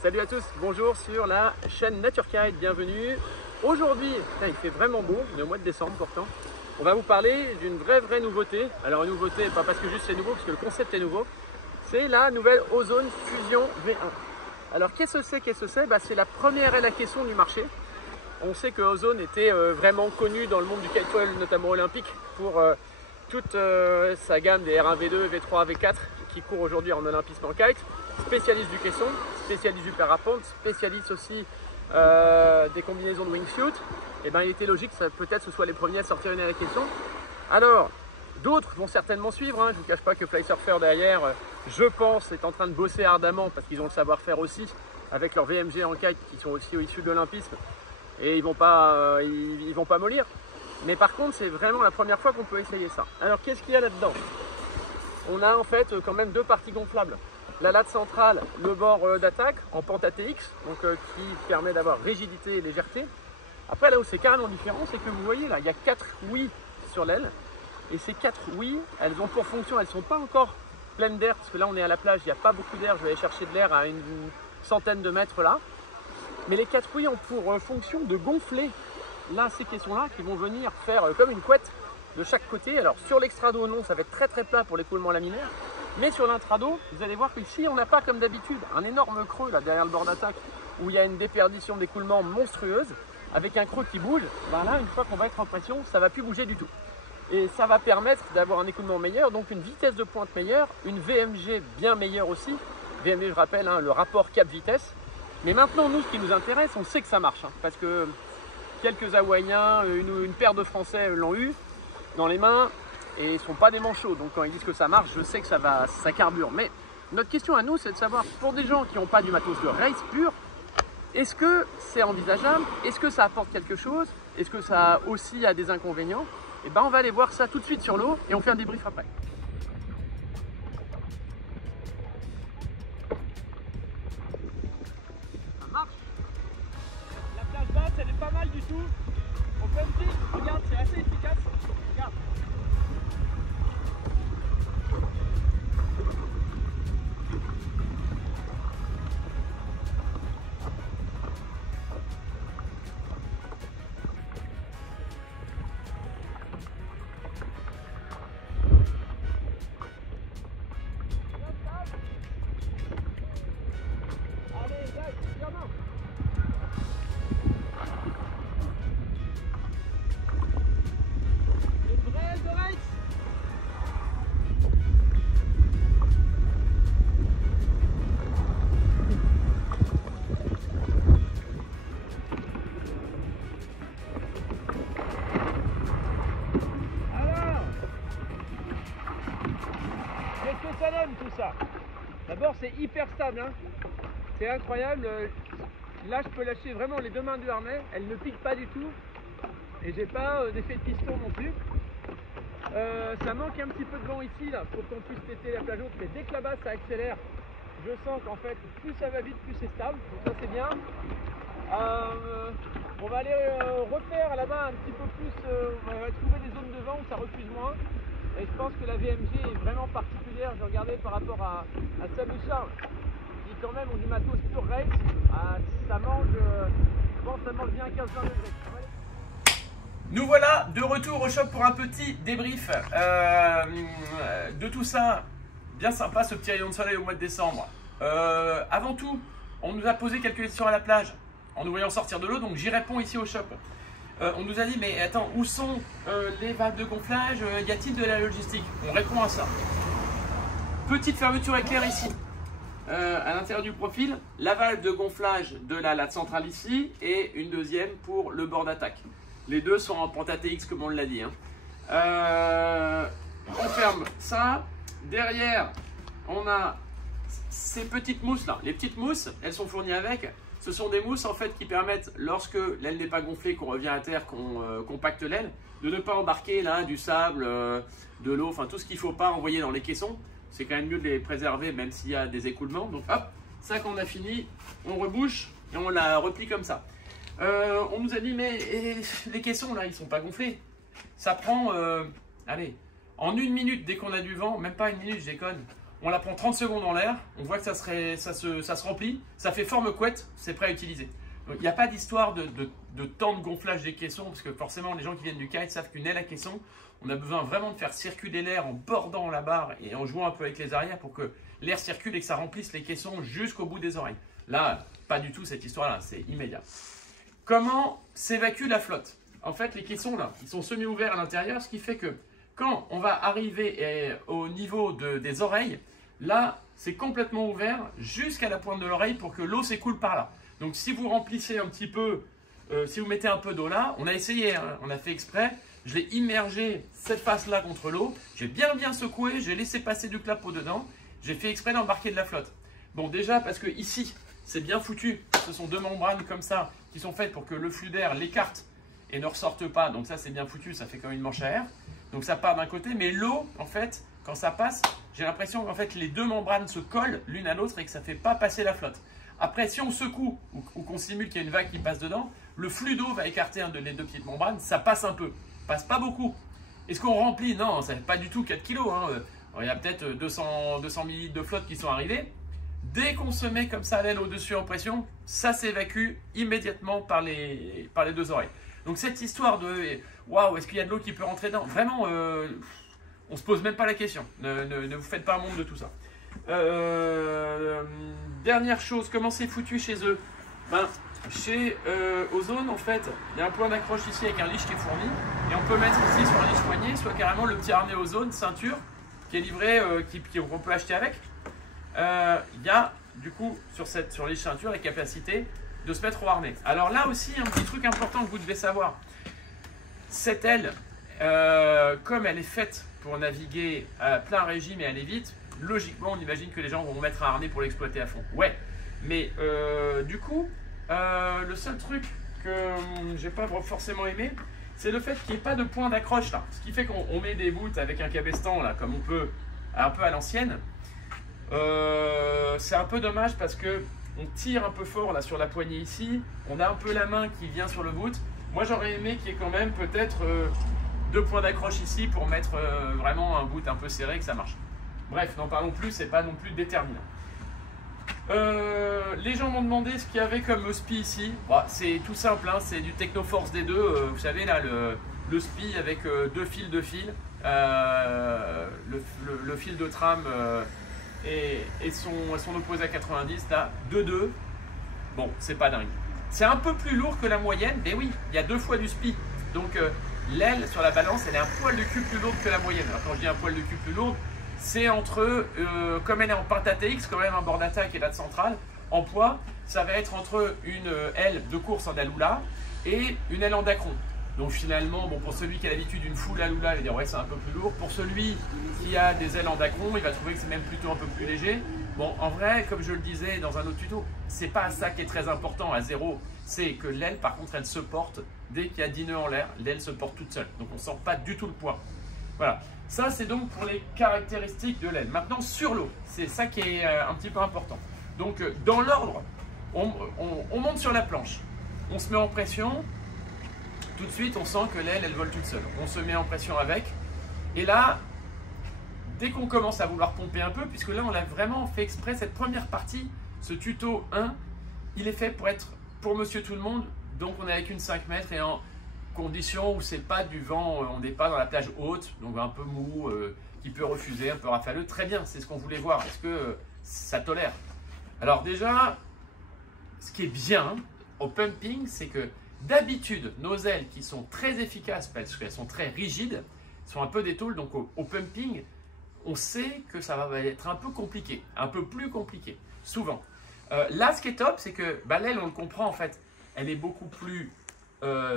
Salut à tous, bonjour sur la chaîne NatureKite, bienvenue. Aujourd'hui, il fait vraiment beau, on est au mois de décembre pourtant. On va vous parler d'une vraie nouveauté. Alors une nouveauté, pas parce que juste c'est nouveau, parce que le concept est nouveau. C'est la nouvelle Ozone Fusion V1. Alors qu'est-ce que c'est? C'est la première aile à caisson du marché. On sait que Ozone était vraiment connu dans le monde du kitefoil, notamment olympique, pour toute sa gamme des R1V2, V3, V4 qui court aujourd'hui en olympisme en kite, spécialiste du caisson, spécialiste du parapente, spécialiste aussi des combinaisons de wingsuit. Et il était logique que peut-être ce soit les premiers à sortir une aile à caisson. Alors, d'autres vont certainement suivre, hein. Je ne vous cache pas que Flysurfer derrière, je pense, est en train de bosser ardemment parce qu'ils ont le savoir-faire aussi avec leurs VMG en kite qui sont aussi issus de l'olympisme et ils vont pas mollir. Mais par contre, c'est vraiment la première fois qu'on peut essayer ça. Alors, qu'est-ce qu'il y a là-dedans? On a en fait quand même deux parties gonflables. La latte centrale, le bord d'attaque en pente ATX, donc qui permet d'avoir rigidité et légèreté. Après, là où c'est carrément différent, c'est que vous voyez là, il y a 4 ouïes sur l'aile. Et ces 4 ouïes, elles ont pour fonction, elles ne sont pas encore pleines d'air, parce que là on est à la plage, il n'y a pas beaucoup d'air, je vais aller chercher de l'air à une centaine de mètres là. Mais les 4 ouïes ont pour fonction de gonfler là ces caissons-là qui vont venir faire comme une couette de chaque côté. Alors sur l'extrado, non, ça va être très plat pour l'écoulement laminaire. Mais sur l'intrado, vous allez voir qu'ici, on n'a pas comme d'habitude un énorme creux là derrière le bord d'attaque où il y a une déperdition d'écoulement monstrueuse avec un creux qui bouge. Là, une fois qu'on va être en pression, ça ne va plus bouger du tout. Et ça va permettre d'avoir un écoulement meilleur, donc une vitesse de pointe meilleure, une VMG bien meilleure aussi. VMG, je rappelle, le rapport cap-vitesse. Mais maintenant, nous, ce qui nous intéresse, on sait que ça marche. Parce que quelques Hawaïens, une paire de Français l'ont eu dans les mains. Et ils ne sont pas des manchots, donc quand ils disent que ça marche, je sais que ça carbure. Mais notre question à nous, c'est de savoir, pour des gens qui n'ont pas du matos de race pur, est-ce que c'est envisageable? Est-ce que ça apporte quelque chose? Est-ce que ça aussi a des inconvénients? Et on va aller voir ça tout de suite sur l'eau et on fait un débrief après. Ça marche. La plage basse, elle est pas mal du tout. On peut me dire, regarde, c'est assez efficace. Regarde. Qu'est-ce que ça donne tout ça? D'abord c'est hyper stable, hein. C'est incroyable. Là je peux lâcher vraiment les deux mains du harnais, elle ne pique pas du tout et j'ai pas d'effet de piston non plus. Ça manque un petit peu de vent ici là pour qu'on puisse tester la plage haute, mais dès que là-bas ça accélère, je sens qu'en fait plus ça va vite, plus c'est stable, donc ça c'est bien. On va aller refaire là-bas un petit peu plus, on va trouver des zones de vent où ça refuse moins. Et je pense que la VMG est vraiment particulière. Je regardais par rapport à Salut Charles, qui quand même ont du matos pur race. Ça mange, je pense que ça mange bien 15-20 degrés. Nous voilà de retour au shop pour un petit débrief de tout ça. Bien sympa ce petit rayon de soleil au mois de décembre. Avant tout, on nous a posé quelques questions à la plage en nous voyant sortir de l'eau, donc j'y réponds ici au shop. On nous a dit, mais attends, où sont les valves de gonflage? Y a-t-il de la logistique? On répond à ça. Petite fermeture éclair ici. À l'intérieur du profil, la valve de gonflage de la latte centrale ici et une deuxième pour le bord d'attaque. Les deux sont en pente ATX comme on l'a dit. On ferme ça. Derrière, on a ces petites mousses là. Les petites mousses, elles sont fournies avec. Ce sont des mousses en fait qui permettent, lorsque l'aile n'est pas gonflée, qu'on revient à terre, qu'on compacte l'aile, de ne pas embarquer là du sable, de l'eau, enfin tout ce qu'il ne faut pas envoyer dans les caissons. C'est quand même mieux de les préserver même s'il y a des écoulements. Donc hop, ça quand on a fini, on rebouche et on la replie comme ça. On nous a dit mais les caissons là ils sont pas gonflés. Ça prend, allez, en une minute dès qu'on a du vent, même pas une minute je déconne, on la prend 30 secondes en l'air, on voit que ça se remplit, ça fait forme couette, c'est prêt à utiliser. Donc, il n'y a pas d'histoire de temps de gonflage des caissons, parce que forcément, les gens qui viennent du kite savent qu'une aile à caisson, on a besoin vraiment de faire circuler l'air en bordant la barre et en jouant un peu avec les arrières pour que l'air circule et que ça remplisse les caissons jusqu'au bout des oreilles. Là, pas du tout cette histoire-là, c'est immédiat. Comment s'évacue la flotte? En fait, les caissons, là, ils sont semi-ouverts à l'intérieur, ce qui fait que quand on va arriver au niveau des oreilles, là, c'est complètement ouvert jusqu'à la pointe de l'oreille pour que l'eau s'écoule par là. Donc, si vous remplissez un petit peu, si vous mettez un peu d'eau là, on a essayé, hein, on a fait exprès, je l'ai immergé cette face-là contre l'eau, j'ai bien secoué, j'ai laissé passer du clapot dedans, j'ai fait exprès d'embarquer de la flotte. Bon, déjà parce que ici, c'est bien foutu, ce sont deux membranes comme ça qui sont faites pour que le flux d'air l'écarte et ne ressorte pas, donc ça c'est bien foutu, ça fait comme une manche à air. Donc ça part d'un côté, mais l'eau, en fait, quand ça passe, j'ai l'impression qu'en fait les deux membranes se collent l'une à l'autre et que ça ne fait pas passer la flotte. Après, si on secoue ou qu'on simule qu'il y a une vague qui passe dedans, le flux d'eau va écarter les deux petites membranes, ça passe un peu, passe pas beaucoup. Est-ce qu'on remplit? Non, ça fait pas du tout 4 kg. Hein. Il y a peut-être 200 ml de flotte qui sont arrivés. Dès qu'on se met comme ça l'aile au-dessus en pression, ça s'évacue immédiatement par les deux oreilles. Donc cette histoire de waouh, est-ce qu'il y a de l'eau qui peut rentrer dedans? Vraiment, on ne se pose même pas la question. Ne vous faites pas un monde de tout ça. Dernière chose, comment c'est foutu chez eux? Chez Ozone, en fait, il y a un point d'accroche ici avec un leash qui est fourni. Et on peut mettre ici sur un leash poignet, soit carrément le petit harnais Ozone, ceinture, qui est livré, qu'on peut acheter avec. Il y a du coup sur les ceintures la capacité de se mettre au harnais. Alors là aussi, un petit truc important que vous devez savoir. Cette aile, comme elle est faite pour naviguer à plein régime et aller vite, logiquement, on imagine que les gens vont mettre un harnais pour l'exploiter à fond. Ouais, mais du coup, le seul truc que j'ai pas forcément aimé, c'est le fait qu'il n'y ait pas de point d'accroche là. Ce qui fait qu'on met des bouts avec un cabestan là, comme on peut, un peu à l'ancienne. C'est un peu dommage parce que on tire un peu fort là sur la poignée ici. On a un peu la main qui vient sur le bout. Moi, j'aurais aimé qu'il y ait quand même peut-être deux points d'accroche ici pour mettre vraiment un bout un peu serré, que ça marche. Bref, n'en parlons plus, c'est pas non plus déterminant. Les gens m'ont demandé ce qu'il y avait comme SPI ici. Bon, c'est tout simple, hein, c'est du Technoforce D2. Vous savez là, le SPI avec deux fils de fil, le fil de trame et son opposé à 90, là, 2-2. Bon, c'est pas dingue. C'est un peu plus lourd que la moyenne, mais oui, il y a 2 fois du SPI. Donc l'aile sur la balance, elle est un poil de cul plus lourde que la moyenne. Alors quand je dis un poil de cul plus lourde, c'est entre, comme elle est en Pentatex, quand même un bord d'attaque et la centrale, en poids, ça va être entre une aile de course en Alula et une aile en Dacron. Donc finalement, bon, pour celui qui a l'habitude d'une full Alula, il va dire ouais, c'est un peu plus lourd. Pour celui qui a des ailes en Dacron, il va trouver que c'est même plutôt un peu plus léger. Bon, en vrai, comme je le disais dans un autre tuto, c'est pas ça qui est très important à 0. C'est que l'aile, par contre, elle se porte dès qu'il y a 10 nœuds en l'air. L'aile se porte toute seule. Donc on ne sent pas du tout le poids. Voilà. Ça, c'est donc pour les caractéristiques de l'aile. Maintenant, sur l'eau, c'est ça qui est un petit peu important. Donc, dans l'ordre, on monte sur la planche. On se met en pression. Tout de suite, on sent que l'aile, elle vole toute seule. On se met en pression avec. Et là, dès qu'on commence à vouloir pomper un peu, puisque là, on a vraiment fait exprès, cette première partie, ce tuto 1, il est fait pour être pour monsieur tout le monde. Donc, on est avec une 5 mètres et en conditions où c'est pas du vent, on n'est pas dans la plage haute, donc un peu mou, qui peut refuser, un peu rafaleux. Très bien, c'est ce qu'on voulait voir. Est-ce que ça tolère? Alors déjà, ce qui est bien au pumping, c'est que d'habitude, nos ailes qui sont très efficaces parce qu'elles sont très rigides, sont un peu des tôles. Donc au pumping, on sait que ça va être un peu compliqué, un peu plus compliqué, souvent. Là, ce qui est top, c'est que l'aile, on le comprend en fait, elle est beaucoup plus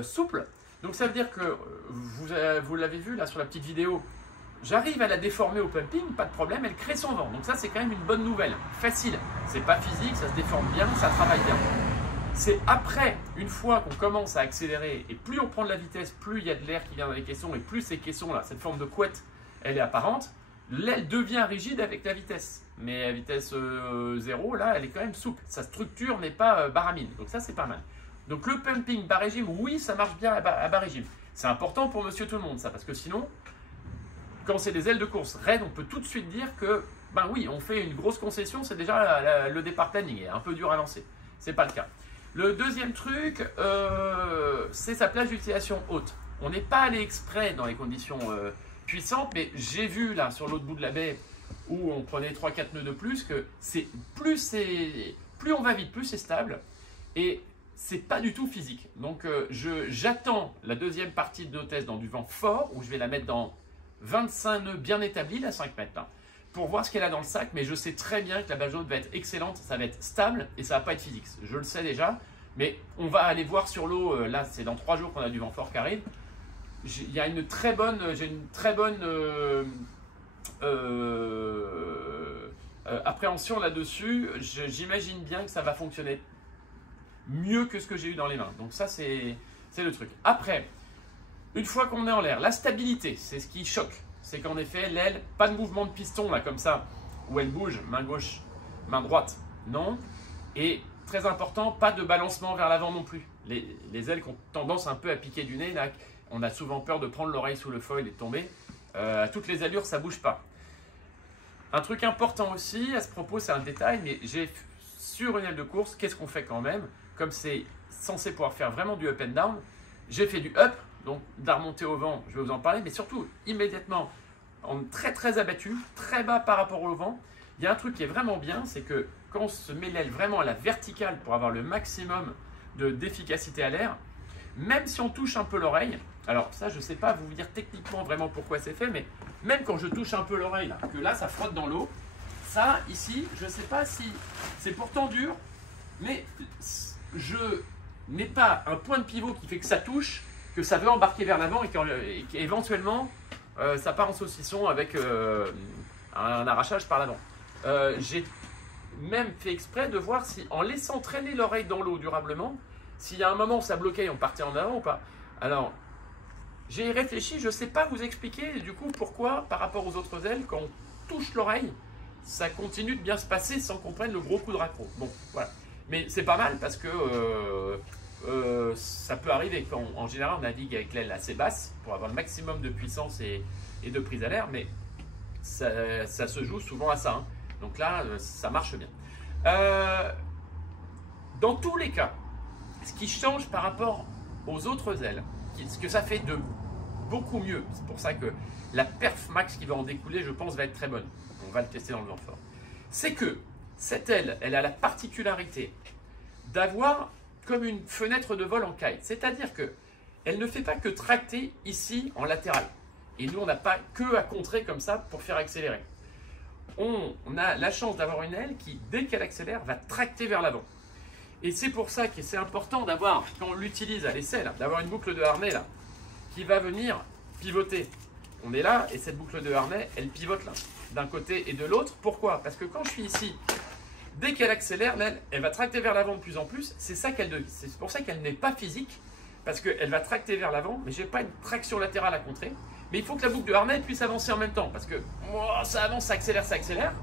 souple. Donc ça veut dire que, vous l'avez vu là sur la petite vidéo, j'arrive à la déformer au pumping, pas de problème, elle crée son vent. Donc ça, c'est quand même une bonne nouvelle, facile. C'est pas physique, ça se déforme bien, ça travaille bien. C'est après, une fois qu'on commence à accélérer, et plus on prend de la vitesse, plus il y a de l'air qui vient dans les caissons, et plus ces caissons-là, cette forme de couette, elle est apparente, l'aile devient rigide avec la vitesse. Mais à vitesse 0, là, elle est quand même souple. Sa structure n'est pas baramine, donc ça, c'est pas mal. Donc le pumping bas régime, oui, ça marche bien à bas régime. C'est important pour monsieur tout le monde, ça, parce que sinon, quand c'est des ailes de course raides, on peut tout de suite dire que ben oui, on fait une grosse concession, c'est déjà le départ planning, est un peu dur à lancer. C'est pas le cas. Le deuxième truc, c'est sa plage d'utilisation haute. On n'est pas allé exprès dans les conditions puissantes, mais j'ai vu là sur l'autre bout de la baie où on prenait 3-4 nœuds de plus que plus on va vite, plus c'est stable. Et c'est pas du tout physique. Donc j'attends la deuxième partie de nos tests dans du vent fort, où je vais la mettre dans 25 nœuds bien établis, la 5 mètres là, pour voir ce qu'elle a dans le sac. Mais je sais très bien que la balle jaune va être excellente, ça va être stable et ça va pas être physique. Je le sais déjà, mais on va aller voir sur l'eau. Là, c'est dans 3 jours qu'on a du vent fort qui arrive. J'ai une très bonne appréhension là-dessus. J'imagine bien que ça va fonctionner mieux que ce que j'ai eu dans les mains. Donc ça, c'est le truc. Après, une fois qu'on est en l'air, la stabilité, c'est ce qui choque. C'est qu'en effet, l'aile, pas de mouvement de piston là comme ça, où elle bouge, main gauche, main droite, non. Et très important, pas de balancement vers l'avant non plus. Les ailes qui ont tendance un peu à piquer du nez, là, on a souvent peur de prendre l'oreille sous le foil et de tomber. À toutes les allures, ça bouge pas. Un truc important aussi, à ce propos, c'est un détail, mais sur une aile de course, qu'est-ce qu'on fait quand même? Comme c'est censé pouvoir faire vraiment du up and down, j'ai fait du up, donc de la remontée au vent, je vais vous en parler, mais surtout immédiatement, en très abattu, très bas par rapport au vent. Il y a un truc qui est vraiment bien, c'est que quand on se met l'aile vraiment à la verticale pour avoir le maximum d'efficacité à l'air, même si on touche un peu l'oreille, alors ça je ne sais pas vous dire techniquement vraiment pourquoi c'est fait, mais même quand je touche un peu l'oreille, que là ça frotte dans l'eau, ça ici, je ne sais pas si c'est pourtant dur, mais je n'ai pas un point de pivot qui fait que ça touche, que ça veut embarquer vers l'avant et qu'éventuellement ça part en saucisson avec un arrachage par l'avant. J'ai même fait exprès de voir si en laissant traîner l'oreille dans l'eau durablement, s'il y a un moment où ça bloquait, on partait en avant ou pas. Alors, j'ai réfléchi, je ne sais pas vous expliquer du coup pourquoi par rapport aux autres ailes, quand on touche l'oreille, ça continue de bien se passer sans qu'on prenne le gros coup de raccro. Bon, voilà. Mais c'est pas mal parce que ça peut arriver. En général, on navigue avec l'aile assez basse pour avoir le maximum de puissance et de prise à l'air, mais ça se joue souvent à ça. Hein. Donc là, ça marche bien. Dans tous les cas, ce qui change par rapport aux autres ailes, ce que ça fait de beaucoup mieux, c'est pour ça que la perf max qui va en découler, je pense, va être très bonne. On va le tester dans le vent fort. C'est que cette aile, elle a la particularité d'avoir comme une fenêtre de vol en kite. C'est-à-dire qu'elle ne fait pas que tracter ici en latéral. Et nous, on n'a pas que à contrer comme ça pour faire accélérer. On a la chance d'avoir une aile qui, dès qu'elle accélère, va tracter vers l'avant. Et c'est pour ça que c'est important d'avoir, quand on l'utilise à l'essai, d'avoir une boucle de harnais là, qui va venir pivoter. On est là et cette boucle de harnais, elle pivote là, d'un côté et de l'autre. Pourquoi? Parce que quand je suis ici, dès qu'elle accélère, l'aile, elle va tracter vers l'avant de plus en plus. C'est pour ça qu'elle n'est pas physique, parce qu'elle va tracter vers l'avant, mais je n'ai pas une traction latérale à contrer. Mais il faut que la boucle de harnais puisse avancer en même temps, parce que ça avance, ça accélère, ça accélère.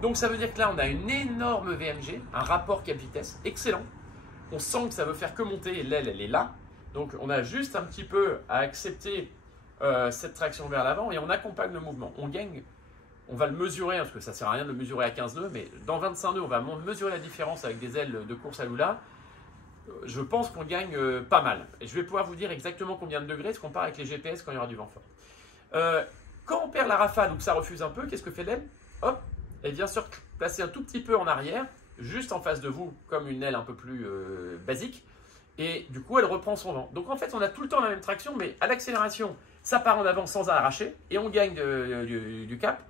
Donc ça veut dire que là, on a une énorme VMG, un rapport cap-vitesse excellent. On sent que ça veut faire que monter et l'aile, elle est là. Donc on a juste un petit peu à accepter cette traction vers l'avant et on accompagne le mouvement. On gagne, on va le mesurer, parce que ça ne sert à rien de le mesurer à 15 nœuds, mais dans 25 nœuds, on va mesurer la différence avec des ailes de course à Lula. Je pense qu'on gagne pas mal. Et je vais pouvoir vous dire exactement combien de degrés, ce qu'on part avec les GPS quand il y aura du vent fort. Quand on perd la rafale ou que ça refuse un peu, qu'est-ce que fait l'aile? Hop, elle vient se placer un tout petit peu en arrière, juste en face de vous, comme une aile un peu plus basique. Et du coup, elle reprend son vent. Donc en fait, on a tout le temps la même traction, mais à l'accélération, ça part en avant sans arracher, et on gagne du cap.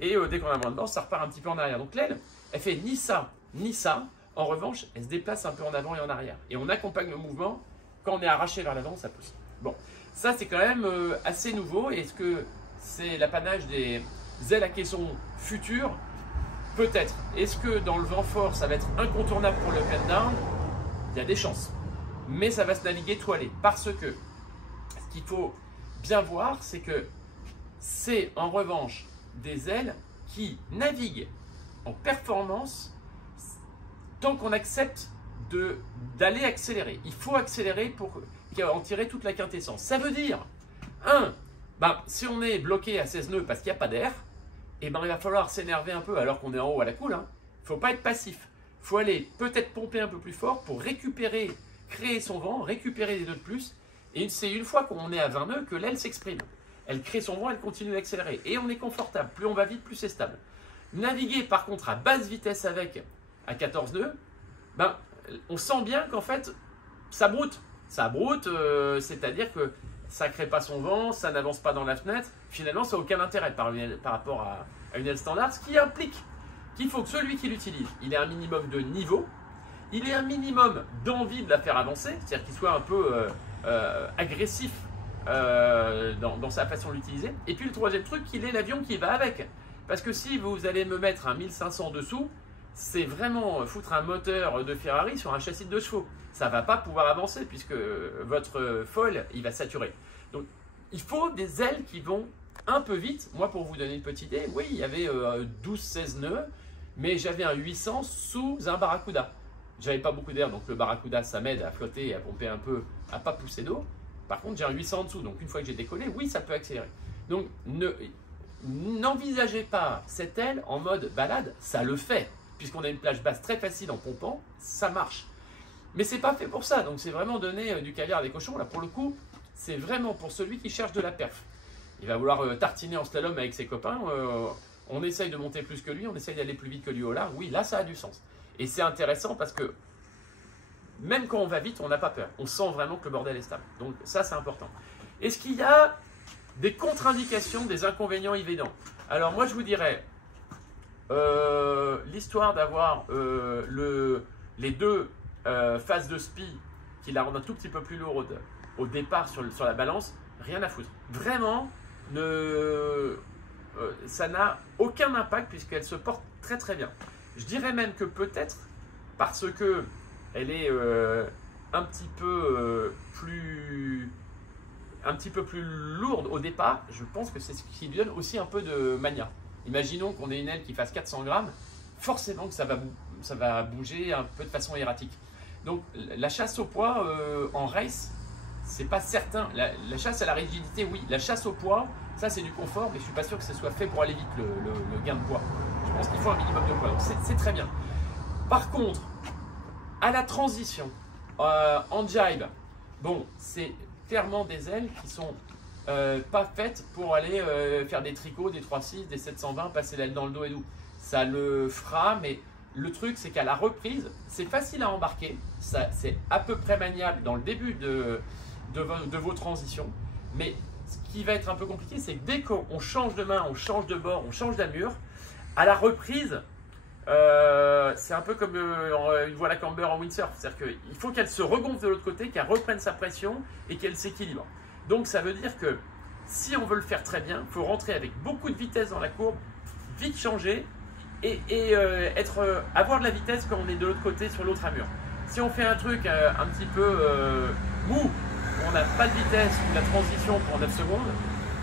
Et dès qu'on a moins de vent, ça repart un petit peu en arrière. Donc l'aile, elle fait ni ça, ni ça. En revanche, elle se déplace un peu en avant et en arrière. Et on accompagne le mouvement. Quand on est arraché vers l'avant, ça pousse. Bon, ça c'est quand même assez nouveau. Est-ce que c'est l'apanage des ailes à caisson futures? Peut-être. Est-ce que dans le vent fort, ça va être incontournable pour le up and down? Il y a des chances. Mais ça va se naviguer toilé. Parce que ce qu'il faut bien voir, c'est que c'est en revanche des ailes qui naviguent en performance tant qu'on accepte d'aller accélérer. Il faut accélérer pour en tirer toute la quintessence. Ça veut dire, si on est bloqué à 16 nœuds parce qu'il n'y a pas d'air, et ben il va falloir s'énerver un peu alors qu'on est en haut à la cool. Hein. Il ne faut pas être passif. Il faut aller peut-être pomper un peu plus fort pour récupérer, créer son vent, récupérer des nœuds de plus. Et c'est une fois qu'on est à 20 nœuds que l'aile s'exprime. Elle crée son vent, elle continue d'accélérer. Et on est confortable. Plus on va vite, plus c'est stable. Naviguer par contre à basse vitesse avec, à 14 nœuds, ben, on sent bien qu'en fait, ça broute. Ça broute, c'est-à-dire que ça ne crée pas son vent, ça n'avance pas dans la fenêtre. Finalement, ça n'a aucun intérêt par rapport à une aile standard, ce qui implique qu'il faut que celui qui l'utilise, il ait un minimum de niveau, il ait un minimum d'envie de la faire avancer, c'est-à-dire qu'il soit un peu agressif dans sa façon de l'utiliser. Et puis le troisième truc, qu'il ait l'avion qui va avec. Parce que si vous allez me mettre un 1500 dessous, c'est vraiment foutre un moteur de Ferrari sur un châssis de 2 chevaux. Ça ne va pas pouvoir avancer puisque votre foil, il va saturer. Donc, il faut des ailes qui vont un peu vite. Moi, pour vous donner une petite idée, oui, il y avait 12-16 nœuds, mais j'avais un 800 sous un Barracuda. J'avais pas beaucoup d'air, donc le Barracuda, ça m'aide à flotter et à pomper un peu, à pas pousser d'eau. Par contre, j'ai un 800 en dessous, donc une fois que j'ai décollé, oui, ça peut accélérer. Donc, n'envisagez pas cette aile en mode balade, ça le fait. Puisqu'on a une plage basse très facile en pompant, ça marche. Mais c'est pas fait pour ça, donc c'est vraiment donner du caviar à des cochons. Là, pour le coup, c'est vraiment pour celui qui cherche de la perf. Il va vouloir tartiner en slalom avec ses copains. On essaye de monter plus que lui, on essaye d'aller plus vite que lui au large. Oui, là, ça a du sens. Et c'est intéressant parce que même quand on va vite, on n'a pas peur. On sent vraiment que le bordel est stable. Donc ça, c'est important. Est-ce qu'il y a des contre-indications, des inconvénients évidents? Alors moi, je vous dirais, l'histoire d'avoir les deux phases de spi qui la rendent un tout petit peu plus lourde au départ sur la balance, rien à foutre. Vraiment, ça n'a aucun impact puisqu'elle se porte très très bien. Je dirais même que peut-être parce que elle est un petit peu plus lourde au départ, je pense que c'est ce qui lui donne aussi un peu de mania. Imaginons qu'on ait une aile qui fasse 400 grammes, forcément que ça va bouger un peu de façon erratique. Donc la chasse au poids en race, c'est pas certain. La chasse à la rigidité, oui. La chasse au poids, ça c'est du confort, mais je suis pas sûr que ce soit fait pour aller vite le gain de poids. Je pense qu'il faut un minimum de poids, donc c'est très bien. Par contre, à la transition, en jibe, bon, c'est clairement des ailes qui sont pas faites pour aller faire des tricots, des 3.6, des 720, passer l'aile dans le dos et tout. Ça le fera, mais le truc c'est qu'à la reprise, c'est facile à embarquer, c'est à peu près maniable dans le début de vos transitions, mais ce qui va être un peu compliqué, c'est que dès qu'on change de main, on change de bord, on change d'allure, à la reprise, c'est un peu comme une voile à camber en windsurf, c'est-à-dire qu'il faut qu'elle se regonfle de l'autre côté, qu'elle reprenne sa pression et qu'elle s'équilibre. Donc ça veut dire que si on veut le faire très bien, il faut rentrer avec beaucoup de vitesse dans la courbe, vite changer et avoir de la vitesse quand on est de l'autre côté sur l'autre amure. Si on fait un truc un petit peu mou, où on n'a pas de vitesse ou la transition pour 9 secondes,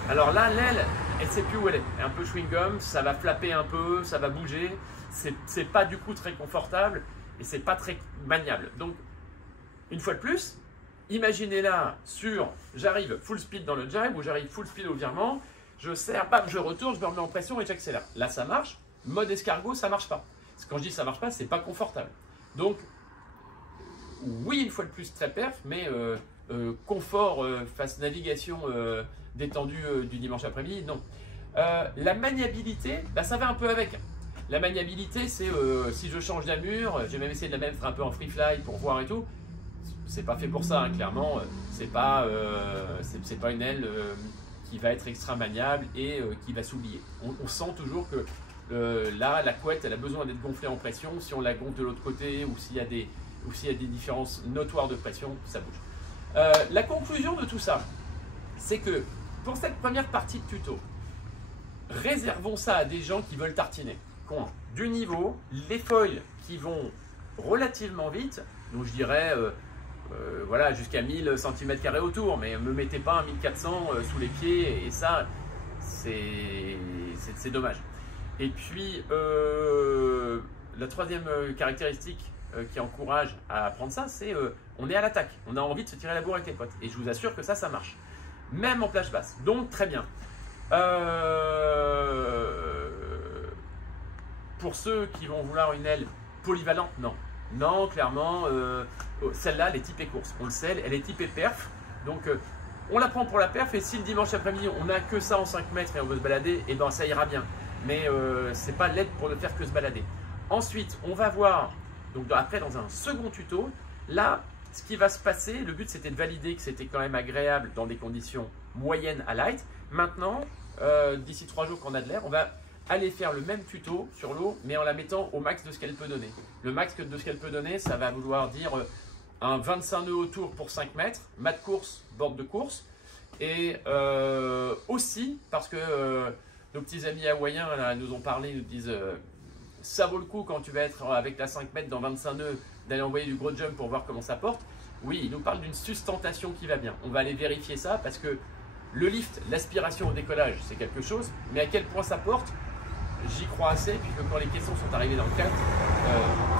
alors là l'aile, elle ne sait plus où elle est. Elle est un peu chewing-gum, ça va flapper un peu, ça va bouger, c'est pas du coup très confortable et c'est pas très maniable. Donc une fois de plus, imaginez là sur, j'arrive full speed dans le jibe ou j'arrive full speed au virement, je serre, bam, je retourne, je me remets en pression et j'accélère. Là ça marche, mode escargot ça marche pas. Quand je dis ça marche pas, c'est pas confortable. Donc oui, une fois de plus très perf, mais confort face navigation détendue du dimanche après-midi, non. La maniabilité, bah, ça va un peu avec. La maniabilité, c'est si je change d'amure, j'ai même essayé de la mettre un peu en free fly pour voir et tout. C'est pas fait pour ça, hein, clairement. C'est pas une aile qui va être extra maniable et qui va s'oublier. On sent toujours que là, la couette, elle a besoin d'être gonflée en pression. Si on la gonfle de l'autre côté ou s'il y a des différences notoires de pression, ça bouge. La conclusion de tout ça, c'est que pour cette première partie de tuto, réservons ça à des gens qui veulent tartiner, qui ont du niveau, les foils qui vont relativement vite, donc je dirais voilà, jusqu'à 1000 cm² autour, mais ne me mettez pas un 1400 sous les pieds, et ça, c'est dommage. Et puis, la troisième caractéristique qui encourage à prendre ça, c'est on est à l'attaque, on a envie de se tirer la bourre avec les potes, et je vous assure que ça marche, même en plage basse, donc très bien. Pour ceux qui vont vouloir une aile polyvalente, non. Non, clairement, celle-là, elle est typée course. On le sait, elle est typée perf. Donc, on la prend pour la perf. Et si le dimanche après-midi, on n'a que ça en 5 mètres et on veut se balader, et ben ça ira bien. Mais c'est pas l'aide pour ne faire que se balader. Ensuite, on va voir, donc après dans un second tuto, là, ce qui va se passer, le but c'était de valider que c'était quand même agréable dans des conditions moyennes à light. Maintenant, d'ici 3 jours qu'on a de l'air, on va aller faire le même tuto sur l'eau, mais en la mettant au max de ce qu'elle peut donner. Le max de ce qu'elle peut donner, ça va vouloir dire un 25 nœuds autour pour 5 mètres, mat de course, board de course, et aussi, parce que nos petits amis hawaïens là, nous ont parlé, ils nous disent ça vaut le coup quand tu vas être avec la 5 mètres dans 25 nœuds d'aller envoyer du gros jump pour voir comment ça porte. Oui, ils nous parlent d'une sustentation qui va bien. On va aller vérifier ça parce que le lift, l'aspiration au décollage, c'est quelque chose, mais à quel point ça porte, j'y crois assez, puisque quand les caissons sont arrivés dans le cadre,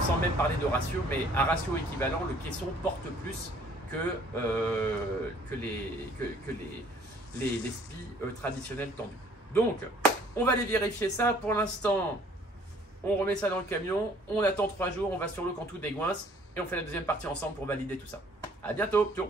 sans même parler de ratio, mais à ratio équivalent, le caisson porte plus que les skis traditionnels tendus. Donc, on va aller vérifier ça. Pour l'instant, on remet ça dans le camion, on attend 3 jours, on va sur l'eau quand tout dégoince et on fait la deuxième partie ensemble pour valider tout ça. À bientôt, ciao.